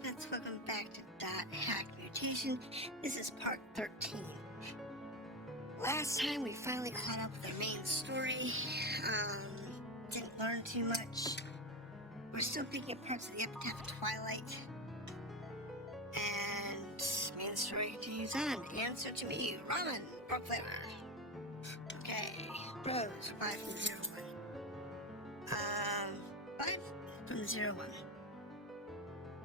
Pets, welcome back to .hack Mutation. This is part 13. Last time we finally caught up with the main story. Didn't learn too much. We're still picking up parts of the epitaph of Twilight. And main story continues on. Answer to me, Ramen, Proclaimer. Okay, Rose, 5 from 01. 5 from 01.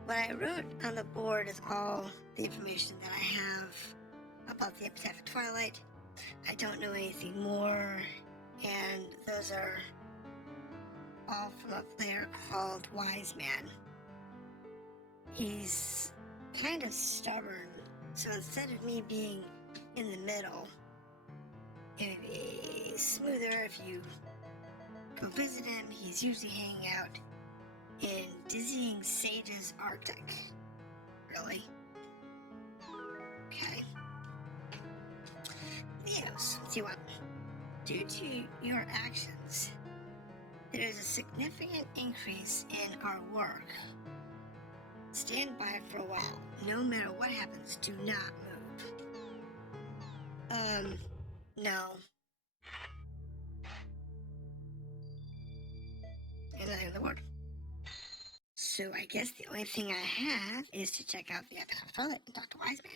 What I wrote on the board is all the information that I have about the epitaph of Twilight. I don't know anything more, and those are all from a player called Wiseman. He's kind of stubborn, so instead of me being in the middle, it would be smoother if you go visit him. He's usually hanging out in Dizzying Sage's Arctic. Really? Okay. Leos, what do you want? Due to your actions, there is a significant increase in our work. Stand by for a while. No matter what happens, do not move. No. And I know the word. So I guess the only thing I have is to check out the epitaph of Twilight and talk to Wiseman.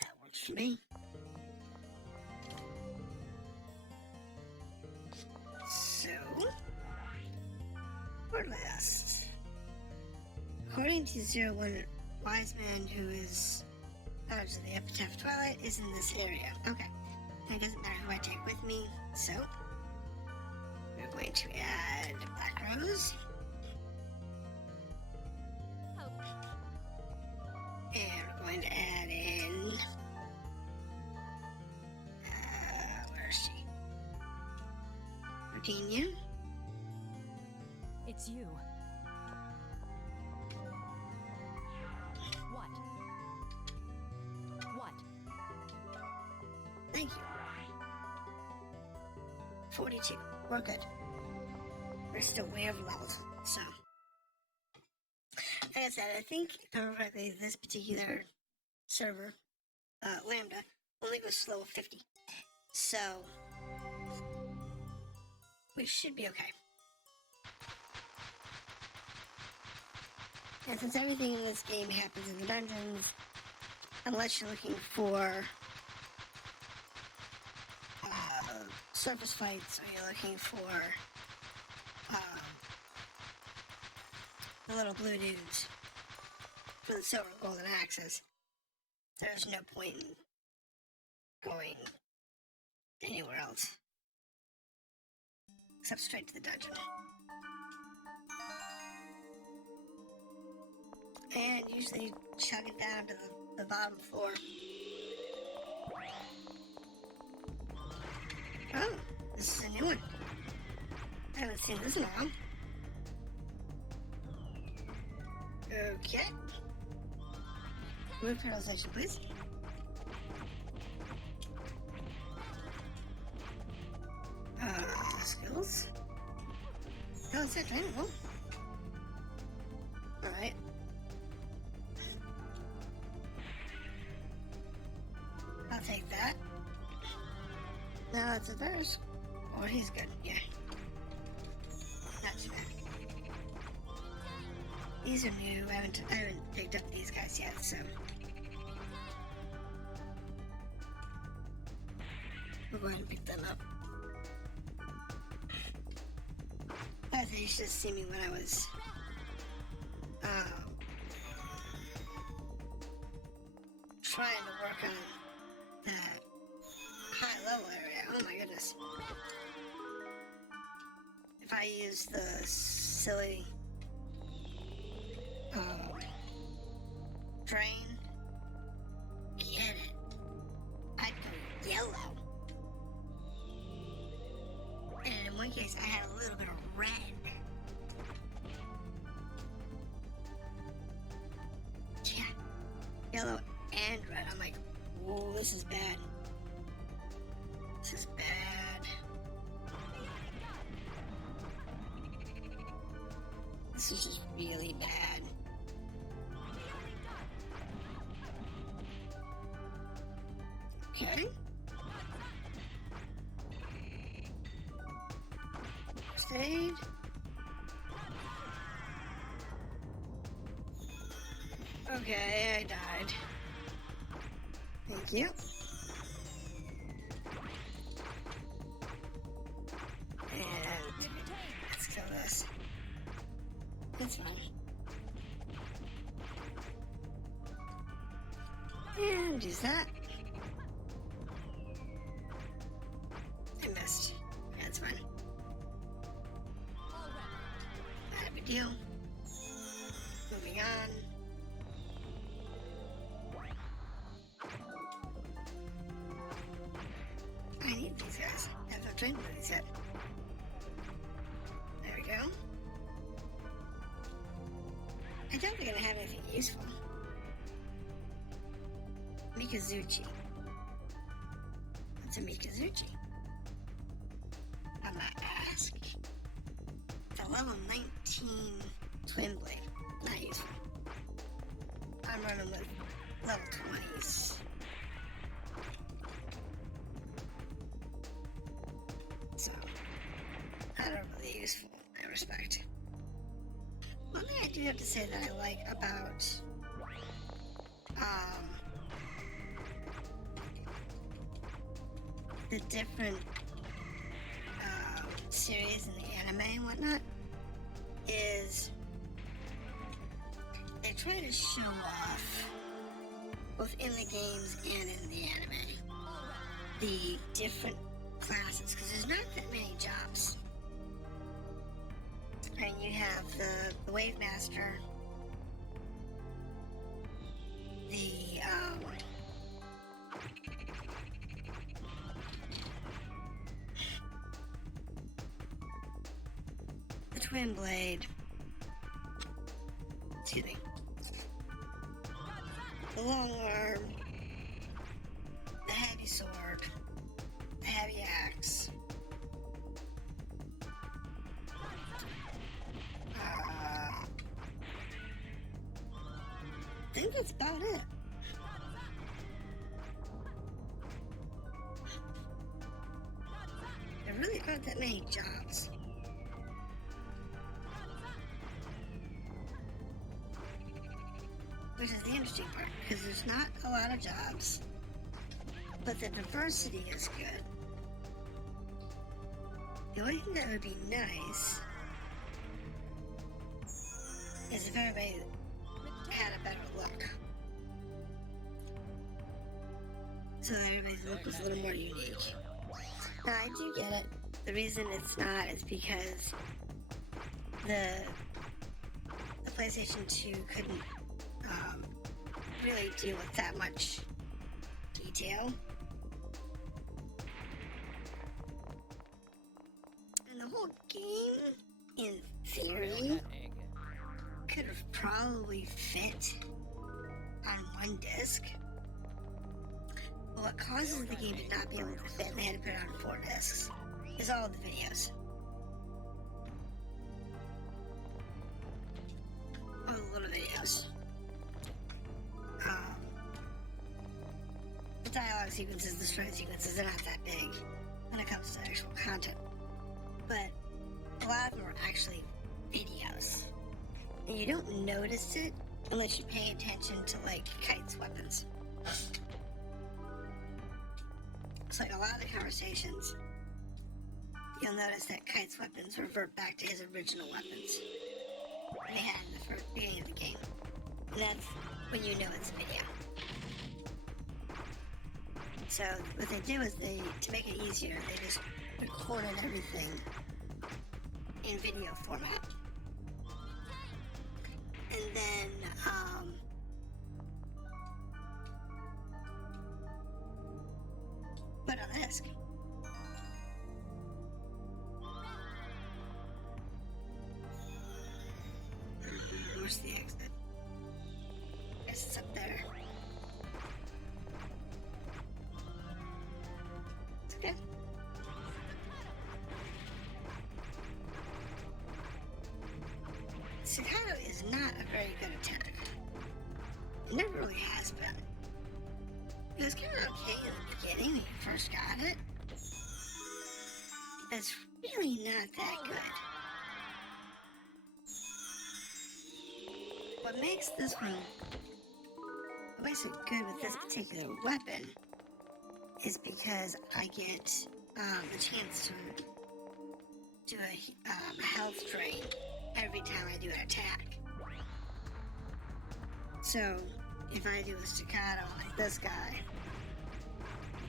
That works for me. So, word list. According to 01, Wiseman, who is out of the epitaph of Twilight, is in this area. Okay. It doesn't matter who I take with me, so we're going to add Blackrose. And we're going to add in, where is she? Virginia. It's you. What? Thank you. 42. We're good. We're still way over leveled, so. Like I said, I think, if I remember correctly, this particular server, Lambda, only goes slow of 50. So, we should be okay. And since everything in this game happens in the dungeons, unless you're looking for surface fights, or you're looking for the little blue dudes for the silver and golden axes, there's no point in going anywhere else except straight to the dungeon. And usually chug it down to the bottom floor. Oh, this is a new one. I haven't seen this in a while. Okay. Move fertilization, please. Skills. Oh, it's that training. Oh. Alright. I'll take that. Now it's a verse. Oh, he's good, yeah. Not too bad. These are new. I haven't picked up these guys yet, so we'll go ahead and pick them up. I think you should have seen me when I was trying to work on that high level area. Oh my goodness. If I use the silly drain, get it. I'd go yellow. And in one case I had a little bit of red. Yeah. Yellow and red. I'm like, whoa, this is bad. This is bad. This is just really bad. Okay. First aid. Okay, I died. Thank you. And let's kill this. That's fine. And use that. I missed. That's fine. Not a big deal. Moving on. I need these guys. I've not trained with these yet. There we go. I doubt they're gonna have anything useful. Mikazuchi. What's a Mikazuchi? I'm not ask. It's a level 19 twin blade. Not useful. I'm running with level 20s. So, not overly useful, I respect. One thing I do have to say that I like about the different series in the anime and whatnot is they try to show off, both in the games and in the anime, the different classes, because there's not that many jobs. I mean, you have the Wave Master, the Twin Blade, excuse me, the Long Arm, the Heavy Sword, the Heavy Axe, I think that's about it. There really aren't that many jobs. Which is the interesting part, because there's not a lot of jobs, but the diversity is good. The only thing that would be nice is if everybody had a better look. So that everybody's look was a little more unique. Now, I do get it. The reason it's not is because the PlayStation 2 couldn't really deal with that much detail. And the whole game, in theory, could have probably fit on one disc. But what causes the game to not be able to fit, and they had to put it on 4 discs, is all the videos. All the little videos. The dialogue sequences, the story sequences, they're not that big when it comes to actual content. But a lot of them are actually videos. And you don't notice it unless you pay attention to, like, Kite's weapons. It's like a lot of the conversations, you'll notice that Kite's weapons revert back to his original weapons that he had in the beginning of the game. And that's when you know it's a video. So what they do is to make it easier, they just recorded everything in video format. And then, put on the disc. Where's the exit? Guess it's up there. It's okay. Staccato is not a very good attack. It never really has been. It was kind of okay in the beginning when you first got it. But it's really not that good. What makes it good with this particular weapon is because I get a chance to do a health drain every time I do an attack. So if I do a staccato like this guy,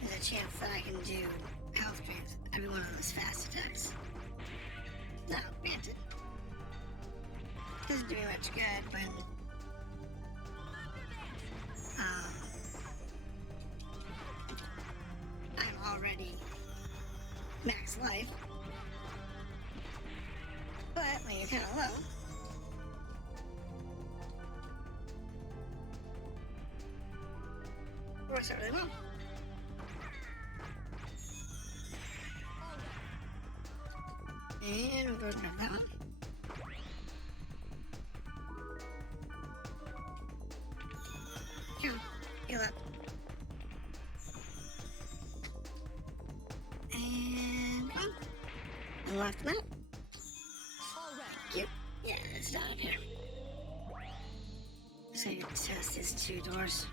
there's a chance that I can do health drains every one of those fast attacks. Now, granted, it doesn't do me much good when I'm already max life, but when you're kind of low, it works out really well. And we'll go to that one. Come, heal up. And one. Unlock them out. Thank you. Yeah, it's down here. So you test these 2 doors.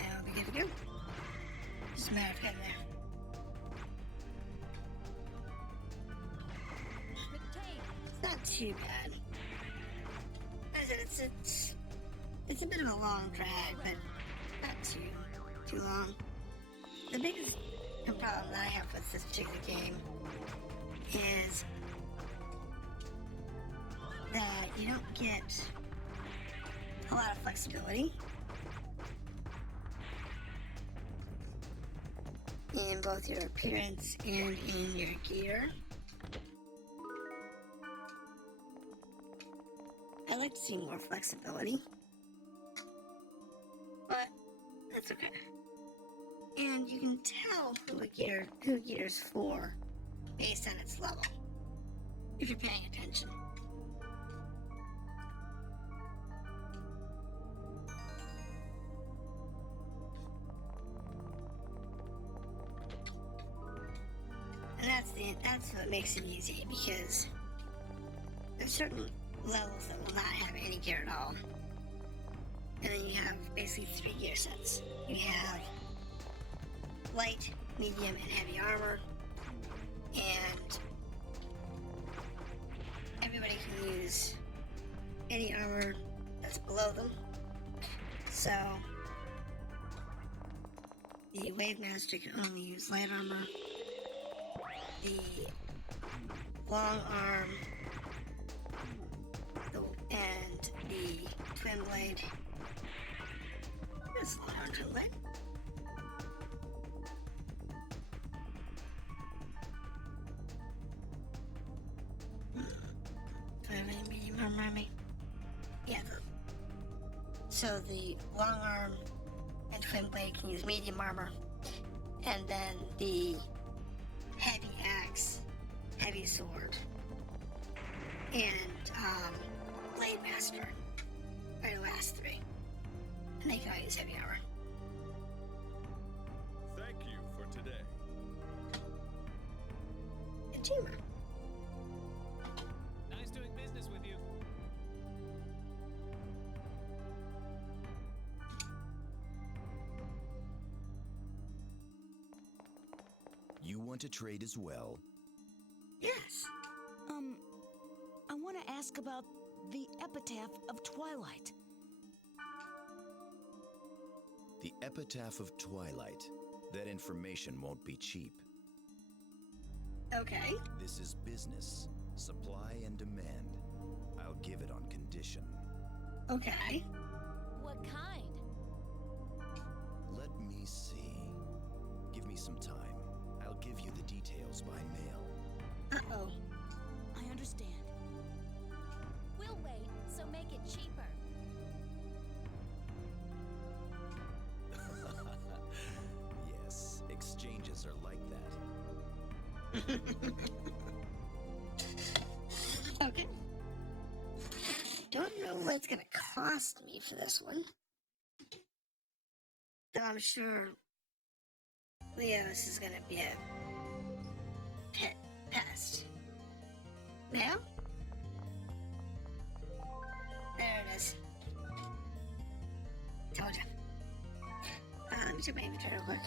And we'll be good to go. Just a matter of getting there. It's not too bad. As I said, it's a bit of a long drag, but not too long. The biggest problem that I have with this particular game is that you don't get a lot of flexibility in both your appearance and in your gear. I like to see more flexibility, but that's okay. And you can tell who gear's for based on its level, if you're paying attention. And that's what makes it easy, because there's certain levels that will not have any gear at all. And then you have basically 3 gear sets. You have light, medium, and heavy armor, and everybody can use any armor that's below them. So the Wave Master can only use light armor. The long arm and the twin blade. There's a long arm twin blade. Do I have any medium armor on me? Yeah. So the long arm and twin blade can use medium armor, and then the heavy axe, heavy sword, and blade master are the last 3, and they can all use heavy armor. Thank you for today. Achiever. Nice doing business with you. You want to trade as well? Yes. I want to ask about the epitaph of Twilight. The epitaph of Twilight. That information won't be cheap. Okay. This is business. Supply and demand. I'll give it on condition. Okay. What kind? Let me see. Give me some time. I'll give you the details by mail. Uh-oh. I understand. We'll wait, so make it cheaper. Yes, exchanges are like that. what it's gonna cost me for this one. Though I'm sure Leo's is gonna be a pest. Now? There it is. Told you. Let me check my inventory real quick.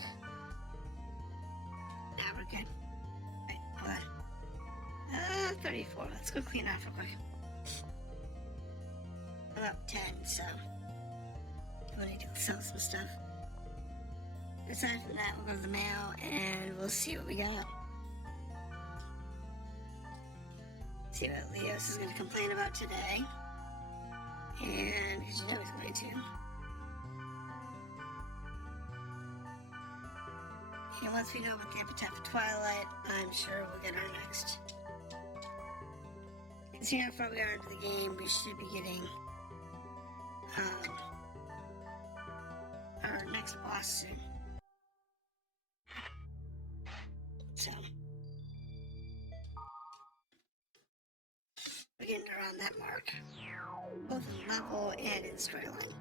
Now we're good. Wait, hold on. 34. Let's go clean off real quick. I'm up 10, so I need to sell some stuff. Aside from that, we'll go to the mail and we'll see what we got. See what Leos is going to complain about today. And because you know he's going to. And once we know about the epitaph of Twilight, I'm sure we'll get our next. See how far we are into the game, we should be getting our next boss soon. So we're getting around that mark, both in level and in storyline.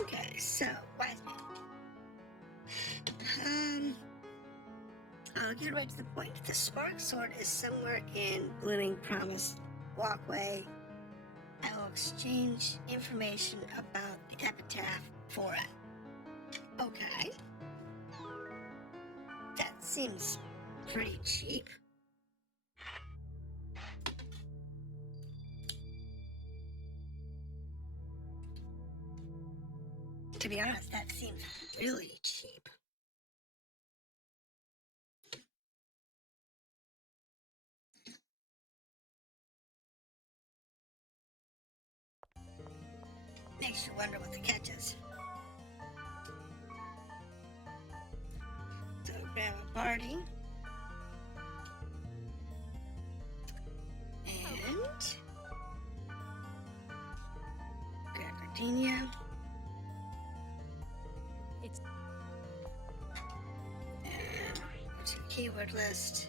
Okay, so Wiseman. I'll get right to the point. The Spark Sword is somewhere in Blooming Promise Walkway. I will exchange information about the epitaph for it. Okay. That seems pretty cheap. To be honest, that seems really cheap. Makes you wonder what the catch is. So grab a party. And grab Gardenia. It's And go to the keyword list.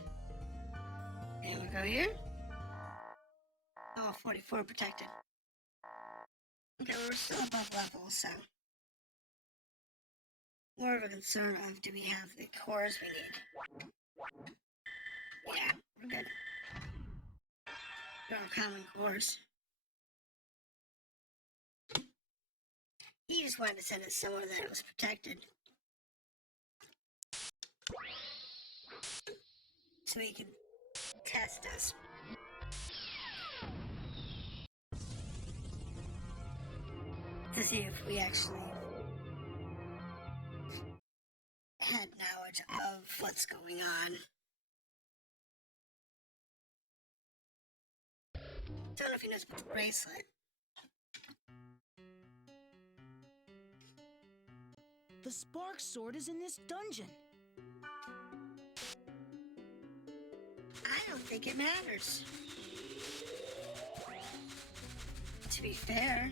And we go here. Oh, 44 protected. Okay, we're still above level, so more of a concern of do we have the cores we need? Yeah, we're good. They're all common cores. He just wanted to send it somewhere that it was protected, so he could test us. To see if we actually had knowledge of what's going on. Don't know if he knows about the bracelet. The Spark Sword is in this dungeon. I don't think it matters. To be fair.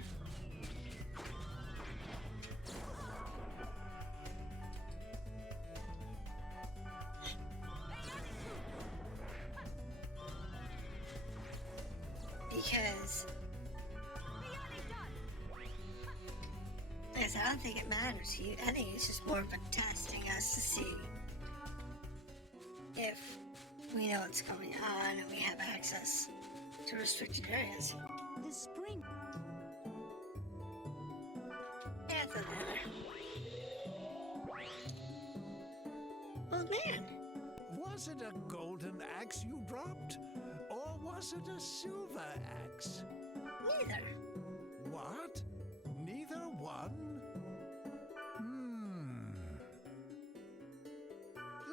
Because, like I said, I don't think it matters. I think it's just more of a testing us to see if we know what's going on and we have access to restricted areas. The spring. Yeah, it doesn't matter. Old man. Was it a golden axe you dropped? Or was it a silver axe? Neither. What? Neither one?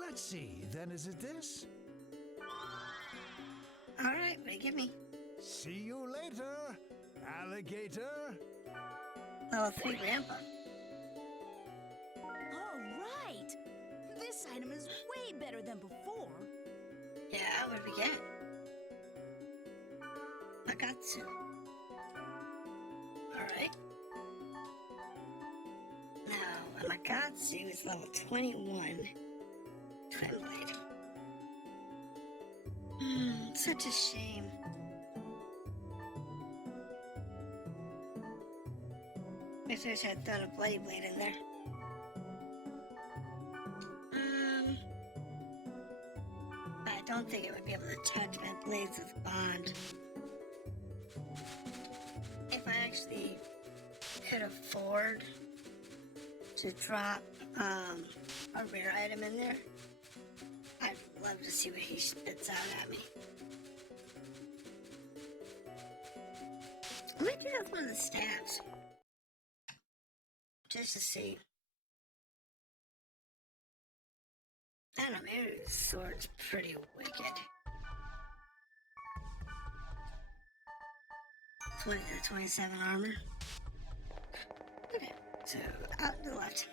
Let's see, then is it this? Alright, what do you give me? See you later, alligator. Level 3 grandpa. All right. This item is way better than before. Yeah, what did we get? Makatsu. Alright. Now, a Makatsu is level 21. Twin blade. Such a shame. wish I'd thrown a bloody blade in there. But I don't think it would be able to touch my blades with bond. If I actually could afford to drop a rare item in there, I'd love to see what he spits out at me. I might do that with one of the stabs. Just to see. I don't know, maybe the sword's pretty wicked. 27 armor. Okay, so out to the left.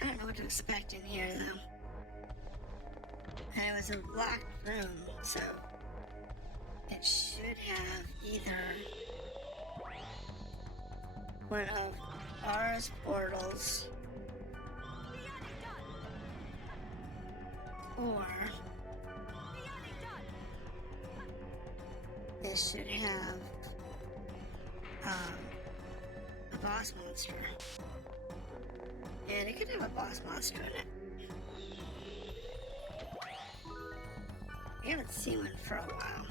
I don't know what to expect in here though. And it was a locked room, so it should have either one of ours portals or it should have a boss monster. And it could have a boss monster in it. We haven't seen one for a while.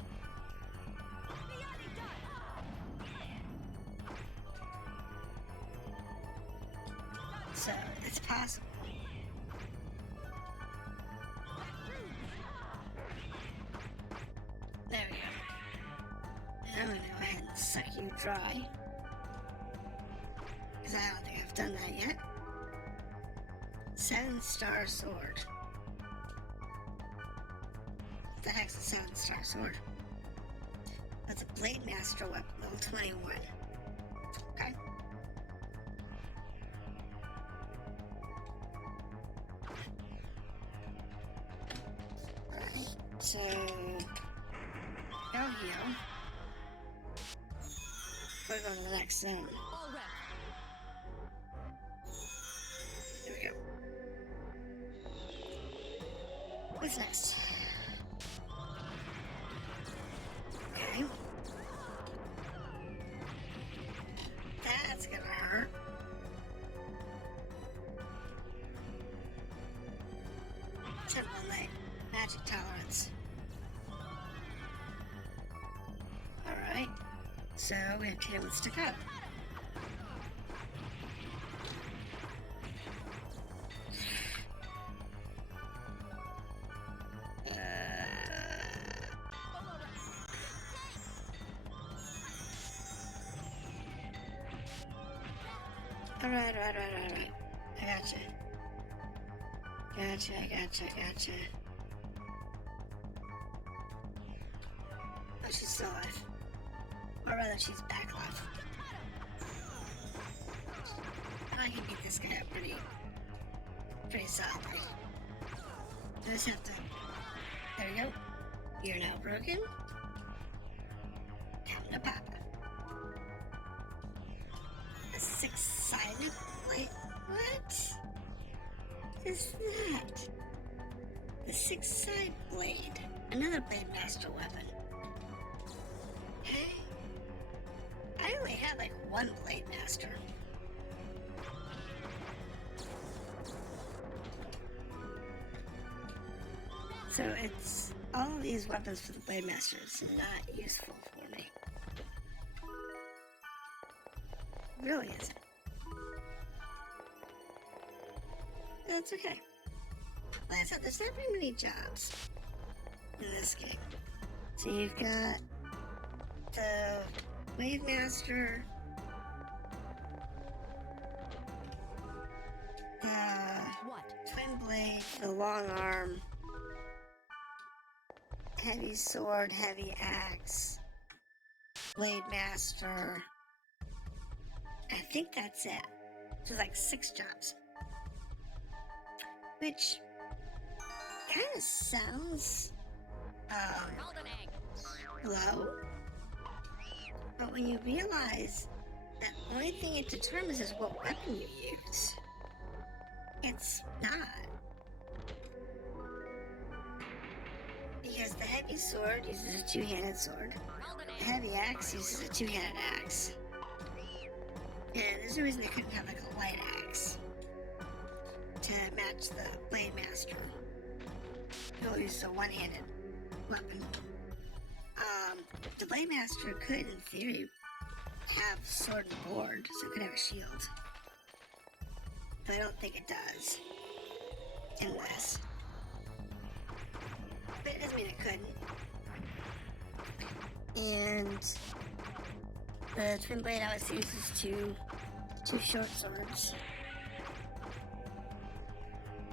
So, it's possible. There we go. And I'm gonna go ahead and suck you dry. Because I don't think I've done that yet. 7-star sword. What the heck's a 7-star sword? That's a Blade Master weapon, level 21. Okay. Alright, so go here. We're going to the next zone. All right. There we go. What's next? Okay. That's gonna hurt. Temple Light. Magic tolerance. Alright. So we have to hit him with staccato. Alright. I gotcha. Oh, she's still alive. Or rather, she's back alive. I can beat this guy up pretty solidly. I just have to... There we go. You're now broken. Time to pop. A 6-sided blade? What is that? The 6-side blade. Another Blade Master weapon. I only had like one Blade Master. So it's all of these weapons for the Blade Master is not useful for me. It really isn't. That's okay. Like I said, there's not very many jobs in this game. So you've got the Blade Master, the Twin Blade, the Long Arm, Heavy Sword, Heavy Axe, Blade Master. I think that's it. So like 6 jobs. Which kind of sounds low. But when you realize that the only thing it determines is what weapon you use, it's not. Because the heavy sword uses a 2-handed sword. The heavy axe uses a two-handed axe. And there's no reason they couldn't have like a light axe to match the blade master. He'll use a one-handed weapon. The blade master could, in theory, have sword and board, so it could have a shield. But I don't think it does in this. But it doesn't mean it couldn't. And the twin blade always uses two short swords.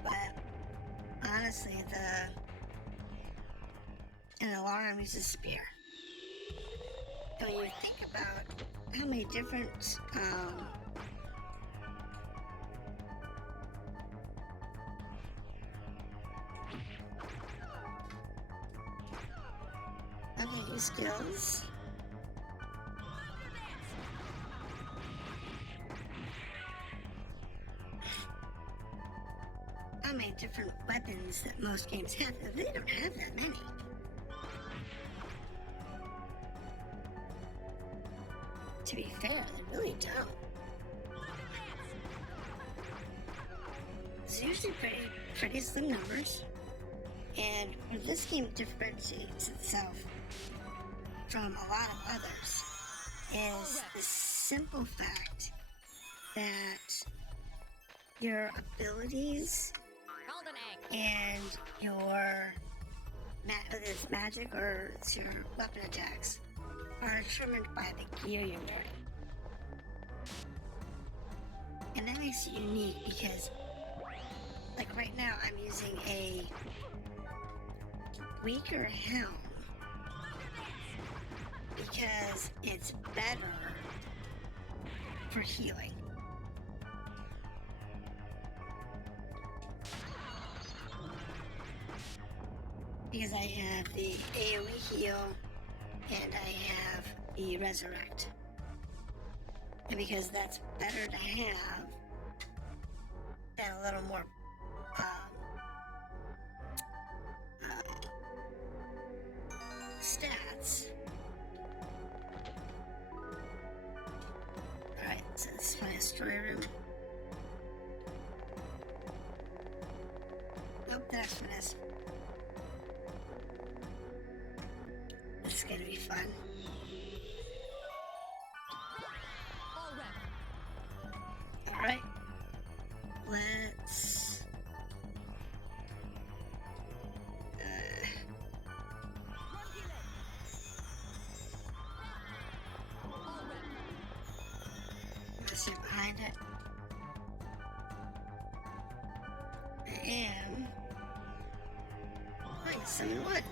But honestly, an alarm uses a spear. And when you think about how many different new skills. How many different weapons that most games have? They don't have that many. To be fair, they really don't. It's usually pretty slim numbers. And where this game differentiates itself from a lot of others is the simple fact that your abilities and your whether it's magic or it's your weapon attacks are determined by the gear you're wearing. And that makes it unique because, like right now, I'm using a weaker helm because it's better for healing. Because I have the AoE heal and I have the resurrect. And because that's better to have than a little more stats. Alright, so this is my story room. Nope, the next one is. This is gonna be fun. Alright. Let's sit behind it. I am going to summon wood.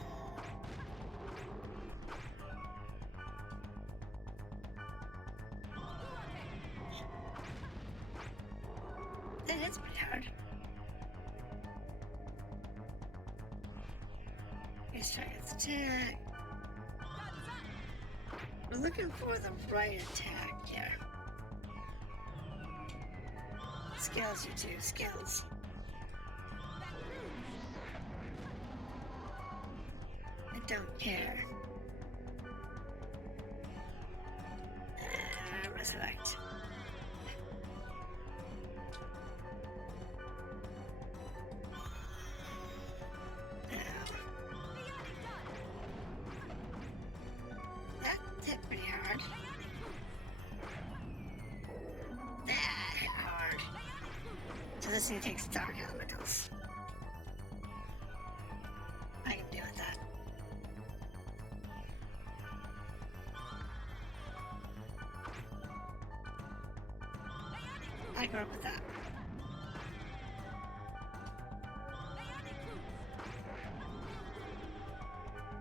That is pretty hard. Let's try its attack. We're looking for the right attack here. Skills, you two, skills. I don't care. Resurrect. That hit pretty hard. That hit hard. So this thing takes dark elementals. I can deal with that. I grew up with that.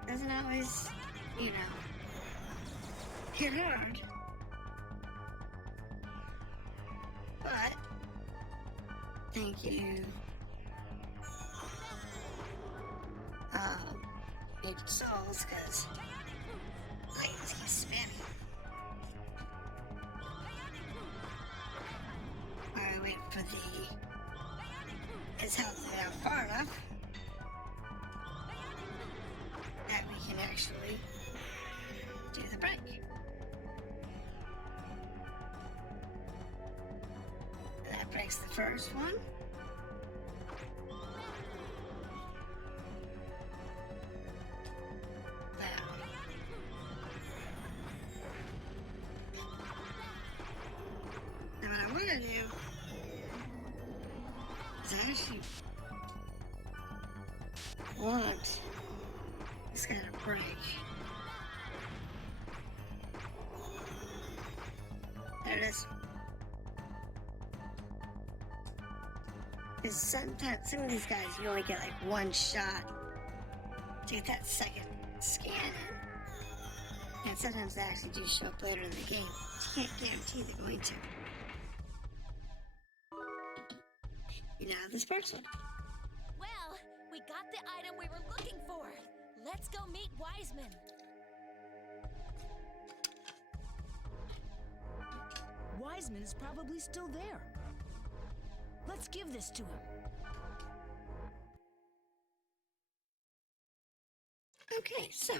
Doesn't always, hit hard. But, thank you. Aged souls, because I can just keep spamming. Alright, wait for his health down far enough that we can actually do the break. That breaks the first one. Now what I want to do is I actually want this guy to break. There it is. Because sometimes, some of these guys, you only get like one shot to get that second scan in. And sometimes they actually do show up later in the game. You can't guarantee they're going to. You know this person. Well, we got the item we were looking for. Let's go meet Wiseman. Wiseman is probably still there. Let's give this to him. Okay, so.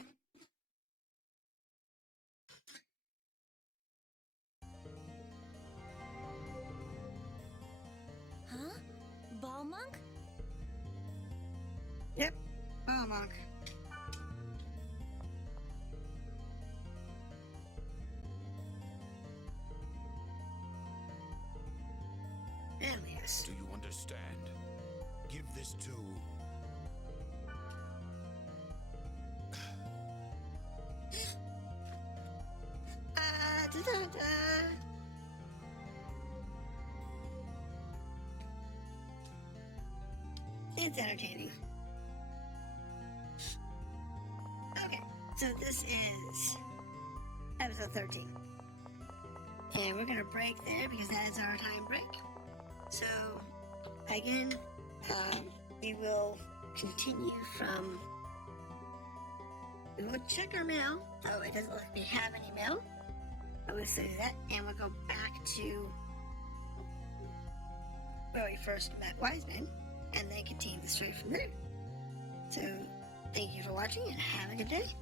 Huh? Ball monk? Yep, ball monk. Alias. Do you understand? Give this to... Da-da-da. It's entertaining. Okay, so this is episode 13. And we're gonna break there because that is our time break. So, again, we will continue from... We will check our mail. Oh, it doesn't look like we have any mail. I will say that, and we'll go back to where we first met Wiseman, and then continue the story from there. So, thank you for watching, and have a good day.